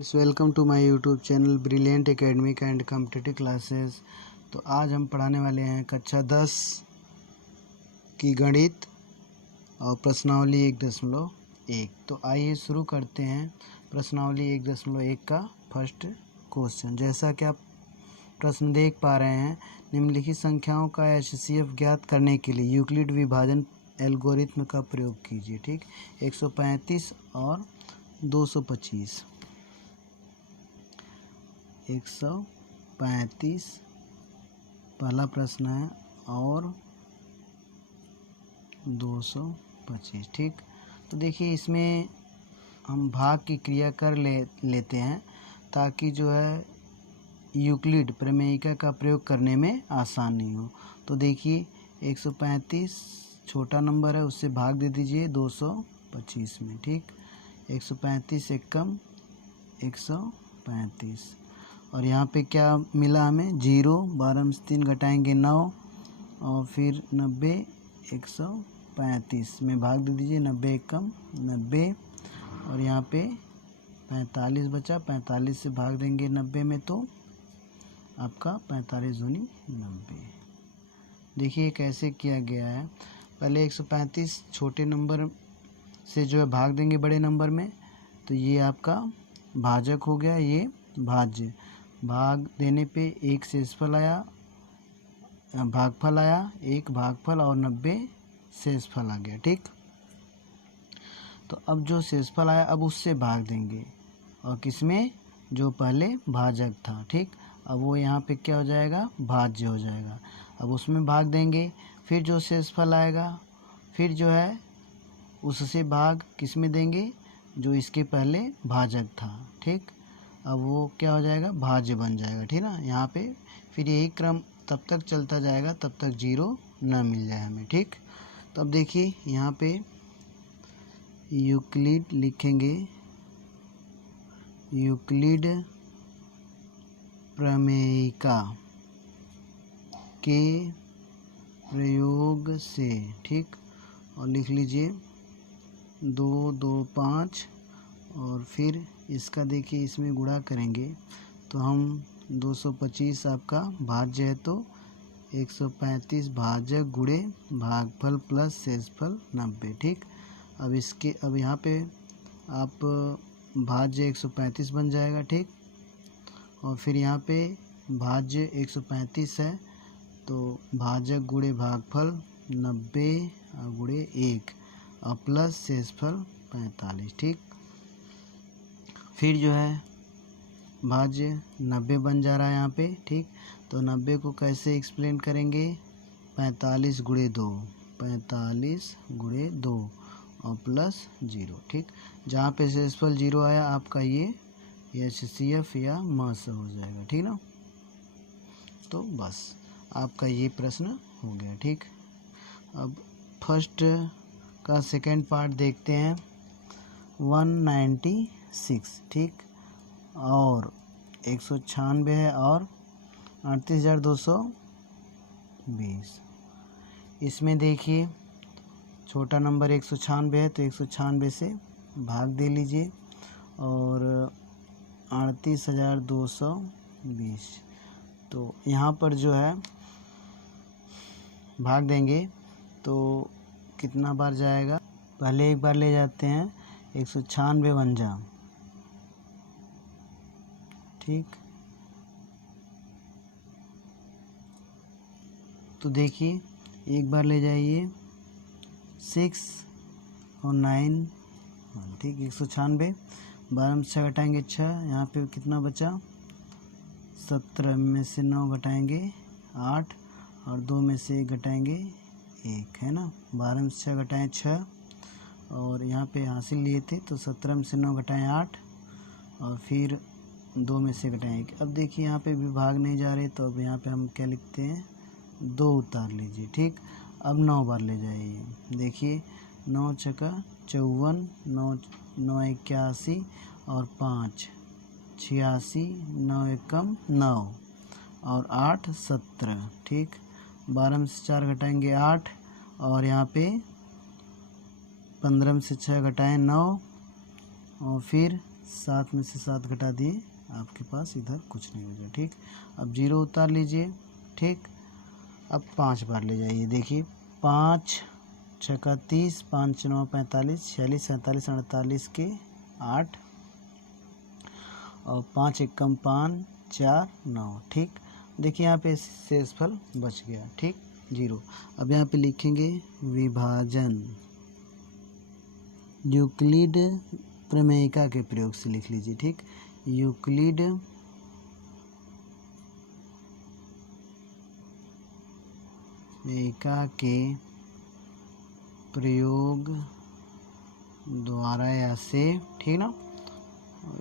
Welcome to my YouTube channel brilliant academic and competitive classes. तो आज हम पढ़ाने वाले हैं कक्षा 10 की गणित और प्रश्नावली 1.1। तो आइए शुरू करते हैं प्रश्नावली 1.1 का फर्स्ट क्वेश्चन। जैसा कि आप प्रश्न देख पा रहे हैं, निम्नलिखित संख्याओं का HCF ज्ञात करने के लिए यूक्लिड विभाजन एल्गोरिथ्म का प्रयोग कीजिए। ठीक, 135 और 225। 135 पहला प्रश्न है और 225। ठीक, तो देखिए इसमें हम भाग की क्रिया कर लेते हैं ताकि जो है यूक्लिड प्रमेयिका का प्रयोग करने में आसानी हो। तो देखिए 135 छोटा नंबर है, उससे भाग दे दीजिए 225 में। ठीक, 135 एकम 135 और यहाँ पे क्या मिला हमें 0, 12 में से 3 घटाएंगे 9 और फिर 90 135 में भाग दे दीजिए 90 एकम 90 और यहाँ पे 45 बचा, 45 से भाग देंगे 90 में तो आपका 45 दूनी 90। देखिए कैसे किया गया है। पहले 135 छोटे नंबर से जो है भाग देंगे बड़े नंबर में, तो ये आपका भाजक हो गया, ये भाज्य। भाग देने पे एक शेषफल आया, भागफल आया, एक भागफल और 90 शेषफल आ गया। ठीक, तो अब जो शेषफल आया अब उससे भाग देंगे और किसमें, जो पहले भाजक था। ठीक, अब वो यहाँ पे क्या हो जाएगा, भाज्य हो जाएगा। अब उसमें भाग देंगे, फिर जो शेषफल आएगा फिर जो है उससे भाग किसमें देंगे, जो इसके पहले भाजक था। ठीक, अब वो क्या हो जाएगा, भाज्य बन जाएगा। ठीक ना, यहाँ पे फिर यही क्रम तब तक चलता जाएगा तब तक 0 न मिल जाए हमें। ठीक, तो अब देखिए यहाँ पे यूक्लिड लिखेंगे, यूक्लिड प्रमेयिका के प्रयोग से। ठीक, और लिख लीजिए 2, 2, 5 और फिर इसका देखिए इसमें गुणा करेंगे तो हम 225 आपका भाज्य है तो 135 भाजक गुणे भागफल प्लस शेषफल 90। ठीक, अब यहाँ पे आप भाज्य 135 बन जाएगा। ठीक, और फिर यहाँ पे भाज्य 135 है तो भाजक गुणे भागफल 90 गुणे 1 और प्लस शेषफल 45। ठीक, फिर जो है भाज्य 90 बन जा रहा है यहाँ पे। ठीक, तो 90 को कैसे एक्सप्लेन करेंगे, 45 गुणे 2, 45 गुणे 2 और प्लस 0। ठीक, जहाँ पे शेषफल 0 आया आपका ये HCF या मास हो जाएगा। ठीक ना, तो बस आपका ये प्रश्न हो गया। ठीक, अब फर्स्ट का सेकंड पार्ट देखते हैं। 196। ठीक, और 196 है और 38,220। इसमें देखिए छोटा नंबर 196 है तो 196 से भाग दे लीजिए और 38,220। तो यहाँ पर जो है भाग देंगे तो कितना बार जाएगा, पहले एक बार ले जाते हैं 196 बन जा। ठीक, तो देखिए एक बार ले जाइए 6 और 9। ठीक, 196 12 में 6 घटाएंगे 6, यहाँ पे कितना बचा 17 में से 9 घटाएंगे 8 और 2 में से 1 घटाएंगे 1, है ना। 12 में से 6 घटाएं 6 और यहाँ पे हासिल लिए थे तो 17 में से 9 घटाएं 8 और फिर 2 में से घटाएं 1। अब देखिए यहाँ पे भी भाग नहीं जा रहे तो अब यहाँ पे हम क्या लिखते हैं, 2 उतार लीजिए। ठीक, अब 9 बार ले जाइए। देखिए 9 छक्का 54, 9 9 81 और 5 86, 9 एकम 9 और 8 17। ठीक, 12 में से 4 घटाएंगे 8 और यहाँ पे 15 में से 6 घटाएं 9 और फिर 7 में से 7 घटा दिए, आपके पास इधर कुछ नहीं बचा। ठीक, अब 0 उतार लीजिए। ठीक, अब 5 बार ले जाइए। देखिए 5 छक्का 30, 5 9 45, 46 47 48 के 8 और 5 एकम 5 4 9। ठीक, देखिए यहाँ पे शेषफल बच गया। ठीक, 0। अब यहाँ पे लिखेंगे विभाजन, यूक्लिड प्रमेयिका के प्रयोग से लिख लीजिए। ठीक, यूक्लिड प्रमेयिका के प्रयोग द्वारा या से, ठीक ना,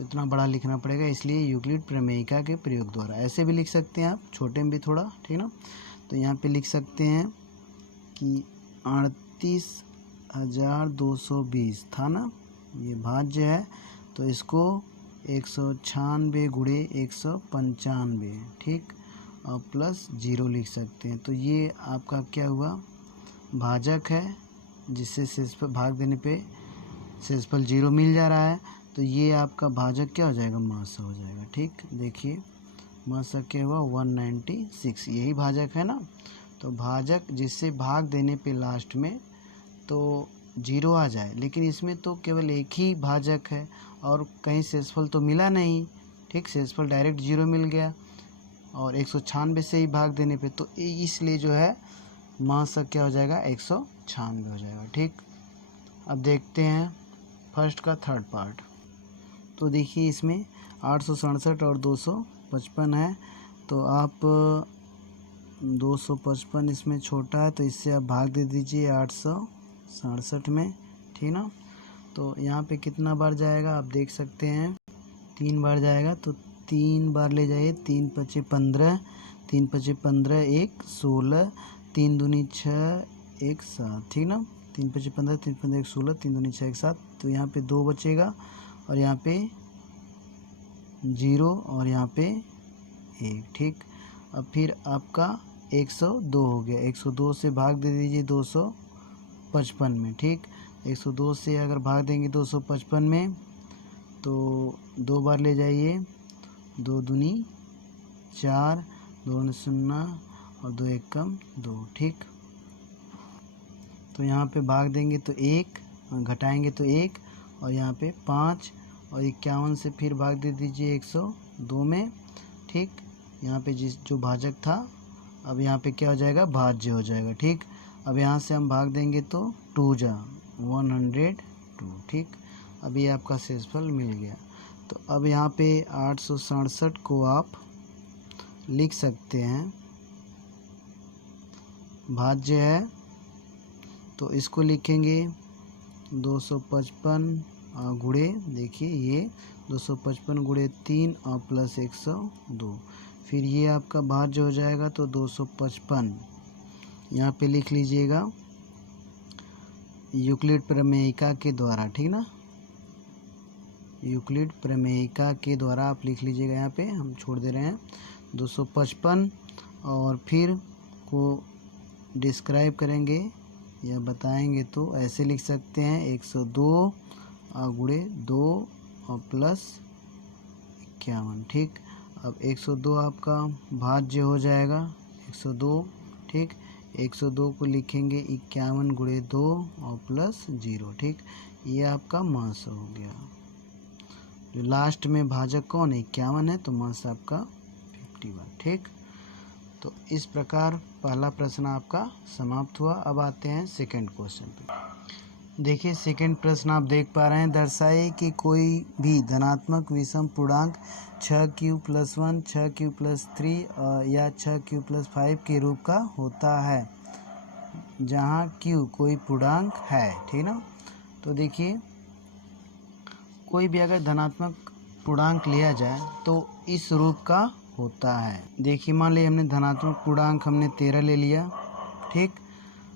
इतना बड़ा लिखना पड़ेगा इसलिए यूक्लिड प्रमेयिका के प्रयोग द्वारा। ऐसे भी लिख सकते हैं आप, छोटे में भी थोड़ा, ठीक ना। तो यहाँ पे लिख सकते हैं कि 38,220 था ना, ये भाज्य है, तो इसको 196 गुणे 195, ठीक, और प्लस 0 लिख सकते हैं। तो ये आपका क्या हुआ, भाजक है, जिससे शेषफल भाग देने पे शेषफल 0 मिल जा रहा है। तो ये आपका भाजक क्या हो जाएगा, मासा हो जाएगा। ठीक, देखिए मासा क्या हुआ 196, यही भाजक है ना। तो भाजक जिससे भाग देने पे लास्ट में तो 0 आ जाए, लेकिन इसमें तो केवल एक ही भाजक है और कहीं शेषफल तो मिला नहीं। ठीक, शेषफल डायरेक्ट 0 मिल गया और 196 से ही भाग देने पे, तो इसलिए जो है मासा क्या हो जाएगा, 196 हो जाएगा। ठीक, अब देखते हैं फर्स्ट का थर्ड पार्ट। तो देखिए इसमें 867 और 255 है, तो आप 255 इसमें छोटा है तो इससे आप भाग दे दीजिए 867 में, ठीक ना। तो यहाँ पे कितना बार जाएगा आप देख सकते हैं, 3 बार जाएगा, तो 3 बार ले जाइए। 3 पचे 15, 3 पचे 15, 1 16, 3 दूनी 6 1 7, ठीक ना। 3 पचे 15, 3 15 1 16, 3 दूनी 6 1 7। तो यहाँ पे 2 बचेगा और यहाँ पे 0 और यहाँ पे 1। ठीक, अब फिर आपका 102 हो गया, 102 से भाग दे दीजिए 255 में। ठीक, 102 से अगर भाग देंगे 255 में तो 2 बार ले जाइए, 2 दूनी 4, 2 0 और 2 एकम 2। ठीक, तो यहाँ पे भाग देंगे तो 1, घटाएंगे तो 1 और यहाँ पे 5 और 51 से फिर भाग दे दीजिए 102 में। ठीक, यहाँ पे जो भाजक था अब यहाँ पे क्या हो जाएगा, भाज्य हो जाएगा। ठीक, अब यहाँ से हम भाग देंगे तो 2 जा 102। ठीक, अब ये आपका शेषफल मिल गया। तो अब यहाँ पे 867 को आप लिख सकते हैं, भाज्य है तो इसको लिखेंगे 255 गुणे, देखिए ये 255 गुणे 3 और प्लस 102, फिर ये आपका भाज्य हो जाएगा। तो 255 यहाँ पे लिख लीजिएगा यूक्लिड प्रमेयिका के द्वारा, ठीक ना, यूक्लिड प्रमेयिका के द्वारा आप लिख लीजिएगा। यहाँ पे हम छोड़ दे रहे हैं 255 और फिर को डिस्क्राइब करेंगे या बताएंगे तो ऐसे लिख सकते हैं 102 गुणे 2 और प्लस 51। ठीक, अब 102 आपका भाज्य हो जाएगा 102। ठीक, 102 को लिखेंगे 51 गुणे 2 और प्लस 0। ठीक, ये आपका मास हो गया। जो लास्ट में भाजक कौन है, 51 है, तो मास आपका 51। ठीक, तो इस प्रकार पहला प्रश्न आपका समाप्त हुआ। अब आते हैं सेकंड क्वेश्चन पे। देखिए सेकंड प्रश्न आप देख पा रहे हैं, दर्शाए कि कोई भी धनात्मक विषम पूर्णांक 6q + 1, 6q + 3 या 6q + 5 के रूप का होता है जहां q कोई पूर्णांक है, ठीक ना। तो देखिए कोई भी अगर धनात्मक पूर्णांक लिया जाए तो इस रूप का होता है। देखिए मान लीजिए हमने धनात्मक पूर्णांक हमने 13 ले लिया, ठीक,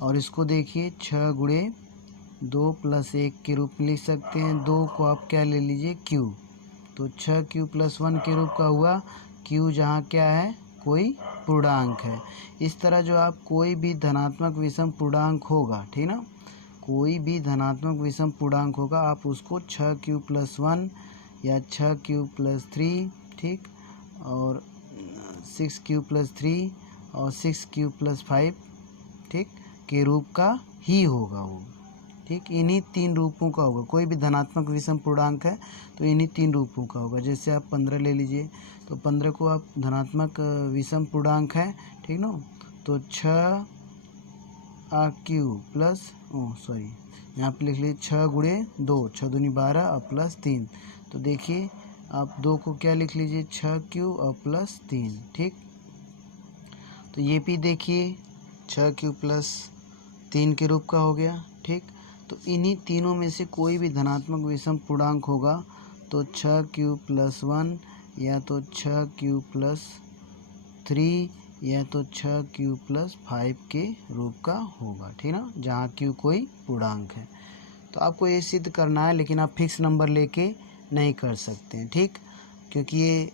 और इसको देखिए 6 गुणे 2 + 1 के रूप में लिख सकते हैं। 2 को आप क्या ले लीजिए, q, तो 6q + 1 के रूप का हुआ। q जहाँ क्या है, कोई पूर्णांक है। इस तरह जो आप कोई भी धनात्मक विषम पूर्णांक होगा, ठीक ना, कोई भी धनात्मक विषम पूर्णांक होगा आप उसको 6q + 1 या 6 क्यूब प्लस 3, ठीक, और 6 क्यूब प्लस 3 और 6 क्यूब प्लस 5, ठीक, के रूप का ही होगा वो, ठीक। इन्हीं 3 रूपों का होगा। कोई भी धनात्मक विषम पूर्णांक है तो इन्हीं 3 रूपों का होगा। जैसे आप 15 ले लीजिए, तो 15 को आप धनात्मक विषम पूर्णांक है, ठीक ना, तो 6 क्यूब प्लस यहाँ पे लिख लीजिए 6 गुणे 2, 6 दूनी 12 और प्लस 3। तो देखिए आप 2 को क्या लिख लीजिए 6 क्यूब और प्लस 3, ठीक। तो ये भी देखिए 6 क्यूब प्लस 3 के रूप का हो गया, ठीक। तो इन्हीं तीनों में से कोई भी धनात्मक विषम पूर्णांक होगा तो 6 क्यूब प्लस 1 या तो 6 क्यूब प्लस 3 या तो 6 क्यूब प्लस 5 के रूप का होगा, ठीक ना, जहाँ क्यू कोई पूर्णांक है। तो आपको ये सिद्ध करना है, लेकिन आप फिक्स नंबर लेके नहीं कर सकते हैं, ठीक, क्योंकि ये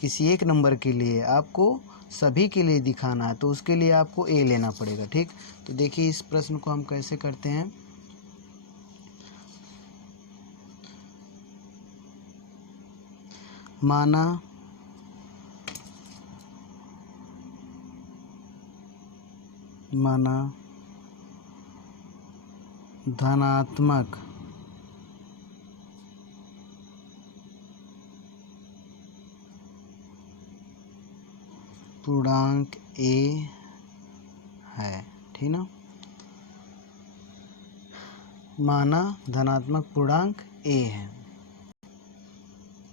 किसी एक नंबर के लिए, आपको सभी के लिए दिखाना है, तो उसके लिए आपको ए लेना पड़ेगा, ठीक। तो देखिए इस प्रश्न को हम कैसे करते हैं। माना धनात्मक पूर्णांक ए है, ठीक ना, माना धनात्मक पूर्णांक ए है।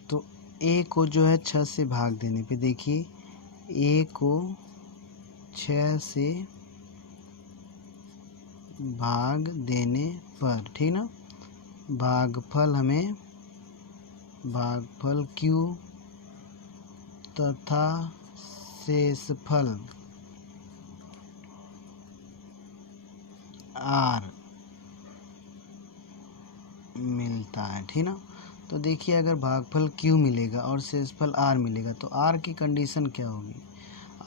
तो ए को जो है 6 से भाग देने पे, देखिए ए को 6 से भाग देने पर, ठीक ना, भागफल हमें भागफल क्यू तथा शेषफल आर मिलता है, ठीक ना। तो देखिए अगर भागफल क्यू मिलेगा और शेषफल आर मिलेगा तो आर की कंडीशन क्या होगी,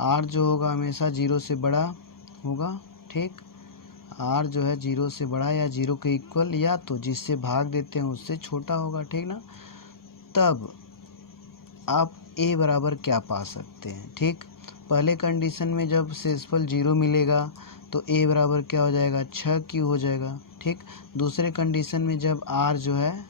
आर जो होगा हमेशा 0 से बड़ा होगा, ठीक। आर जो है 0 से बड़ा या 0 के इक्वल, या तो जिससे भाग देते हैं उससे छोटा होगा, ठीक ना। तब आप ए बराबर क्या पा सकते हैं, ठीक। पहले कंडीशन में जब शेषफल 0 मिलेगा तो ए बराबर क्या हो जाएगा 6 क्यू हो जाएगा, ठीक। दूसरे कंडीशन में जब आर जो है,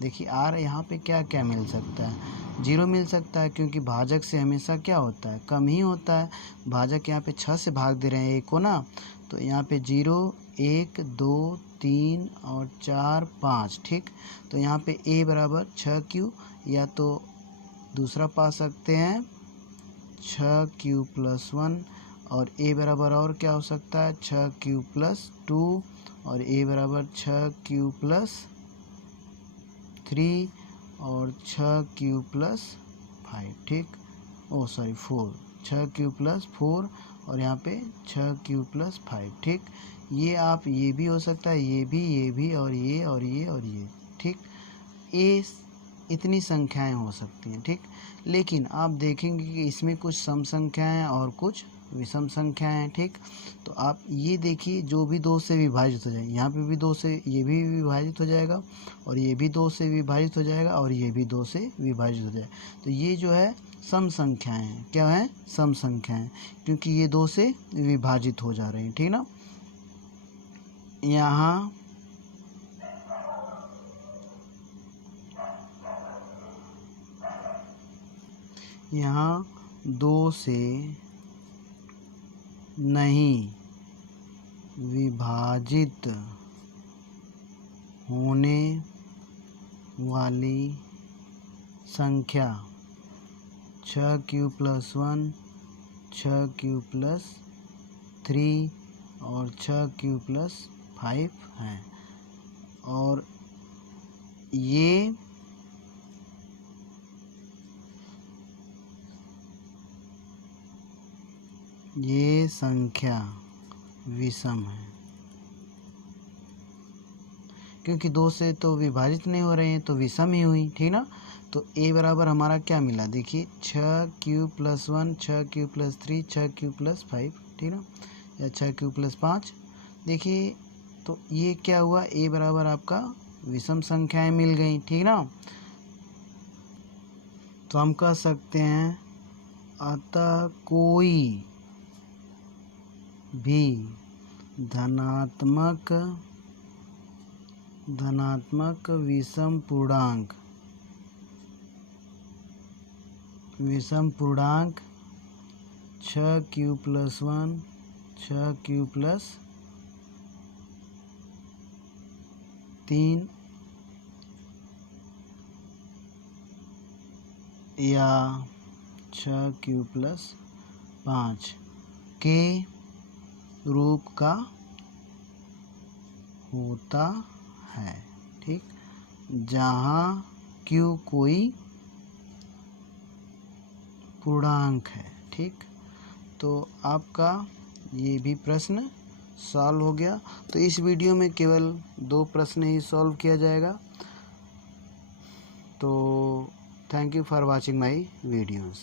देखिए आर यहाँ पे क्या क्या मिल सकता है, 0 मिल सकता है, क्योंकि भाजक से हमेशा क्या होता है, कम ही होता है। भाजक यहाँ पे 6 से भाग दे रहे हैं ए को ना, तो यहाँ पे 0 1 2 3 और 4 5, ठीक। तो यहाँ पे ए बराबर 6 क्यू, या तो दूसरा पा सकते हैं 6 क्यू प्लस 1, और ए बराबर और क्या हो सकता है 6 क्यू प्लस 2, और ए बराबर 6 क्यू प्लस 3 और 6 क्यू प्लस 5, ठीक, 4, 6 क्यू प्लस 4 और यहाँ पे 6 क्यू प्लस 5, ठीक। ये आप ये भी हो सकता है, ये भी और ये और ये और ये, ठीक। ये इतनी संख्याएं हो सकती हैं, ठीक। लेकिन आप देखेंगे कि इसमें कुछ सम संख्याएं और कुछ विषम संख्याएं हैं, ठीक। तो आप ये देखिए जो भी 2 से विभाजित हो जाए, यहाँ पे भी 2 से ये भी विभाजित हो जाएगा, और ये भी 2 से विभाजित हो जाएगा, और ये भी 2 से विभाजित हो जाएगा। तो ये जो है सम संख्याएं हैं, क्या है सम संख्याएं, क्योंकि ये 2 से विभाजित हो जा रहे हैं, ठीक ना। यहाँ 2 से नहीं विभाजित होने वाली संख्या 6 क्यू प्लस 1, 6 क्यू प्लस 3 और 6 क्यू प्लस 5 हैं, और ये संख्या विषम है, क्योंकि 2 से तो विभाजित नहीं हो रहे हैं, तो विषम ही हुई, ठीक ना। तो ए बराबर हमारा क्या मिला, देखिए 6 Q plus 1, 6 Q plus 3, 6 Q plus 5, ठीक ना, या 6 क्यू प्लस 5। देखिए तो ये क्या हुआ, ए बराबर आपका विषम संख्याएं मिल गई, ठीक ना। तो हम कह सकते हैं अतः कोई भी धनात्मक विषम पूर्णांक 6q+1 6q+3 या 6q+5 के रूप का होता है। ठीक, जहाँ q कोई पूर्णांक है। ठीक, तो आपका ये भी प्रश्न सॉल्व हो गया। तो इस वीडियो में केवल 2 प्रश्न ही सॉल्व किया जाएगा। तो thank you for watching my videos.